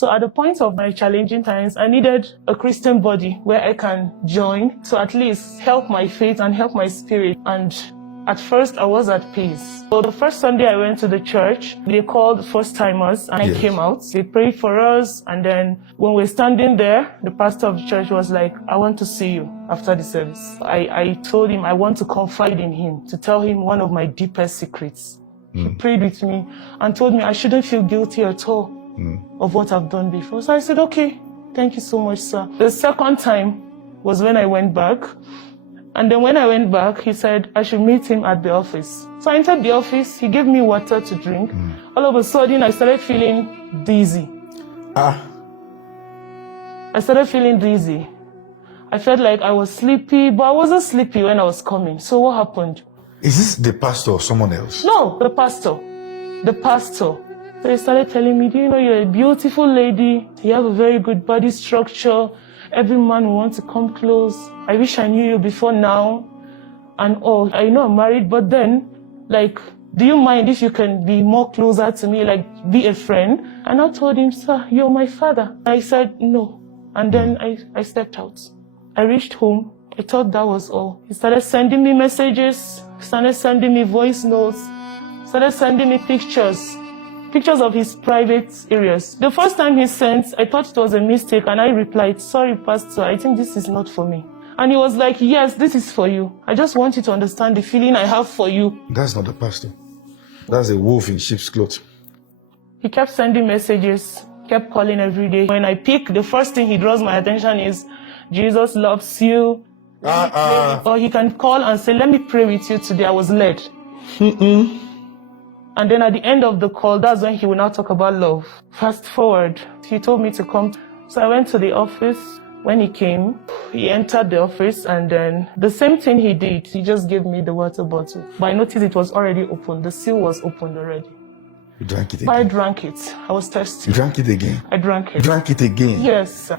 So at the point of my challenging times, I needed a Christian body where I can join to at least help my faith and help my spirit. And at first, I was at peace. So the first Sunday I went to the church, they called first timers and I came out. They prayed for us. And then when we were standing there, the pastor of the church was like, I want to see you after the service. I told him I want to confide in him, to tell him one of my deepest secrets. He prayed with me and told me I shouldn't feel guilty at all of what I've done before. So I said, okay, thank you so much, sir. The second time was when I went back. And then when I went back, he said I should meet him at the office. So I entered the office, he gave me water to drink. All of a sudden, I started feeling dizzy. I started feeling dizzy. I felt like I was sleepy, but I wasn't sleepy when I was coming. So what happened? Is this the pastor or someone else? No, the pastor. The pastor. So he started telling me, do you know you're a beautiful lady? You have a very good body structure. Every man will want to come close. I wish I knew you before now. And I know I'm married, but then, do you mind if you can be more closer to me, be a friend? And I told him, sir, you're my father. I said, no. And then I stepped out. I reached home. I thought that was all. He started sending me messages, started sending me voice notes, started sending me pictures of his private areas. The first time he sent, I thought it was a mistake, and I replied, sorry, Pastor, I think this is not for me. And he was like, yes, this is for you. I just want you to understand the feeling I have for you. That's not the pastor. That's a wolf in sheep's clothing. He kept sending messages, kept calling every day. When I pick, the first thing he draws my attention is, Jesus loves you. Or he can call and say, let me pray with you today. I was led. And then at the end of the call, that's when he will now talk about love. Fast forward, he told me to come. So I went to the office. When he came, he entered the office, and then the same thing he did. He just gave me the water bottle. But I noticed it was already open. The seal was opened already. You drank it again? I drank it. I was thirsty. You drank it again? I drank it. You drank it again? Yes.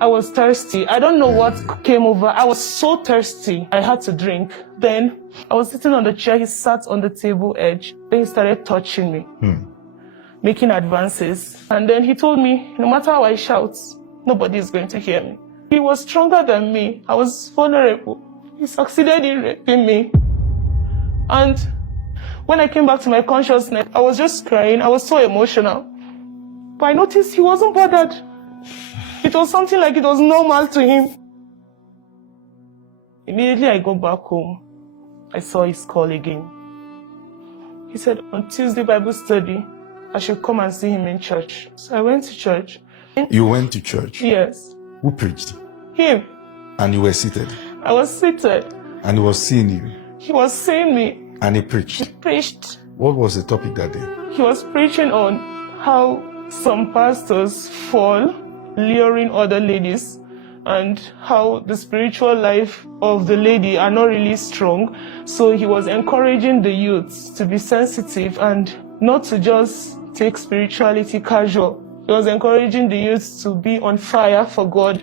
I was thirsty. I don't know what came over. I was so thirsty. I had to drink. Then I was sitting on the chair. He sat on the table edge. Then he started touching me, making advances. And then he told me, no matter how I shout, nobody is going to hear me. He was stronger than me. I was vulnerable. He succeeded in raping me. And when I came back to my consciousness, I was just crying. I was so emotional. But I noticed he wasn't bothered. It was something like it was normal to him. Immediately I go back home. I saw his call again. He said on Tuesday Bible study, I should come and see him in church. So I went to church. You went to church? Yes. Who preached? Him. And you were seated? I was seated. And he was seeing you? He was seeing me. And he preached? He preached. What was the topic that day? He was preaching on how some pastors fall, luring other ladies, and how the spiritual life of the lady are not really strong. So he was encouraging the youths to be sensitive and not to just take spirituality casual. He was encouraging the youths to be on fire for God.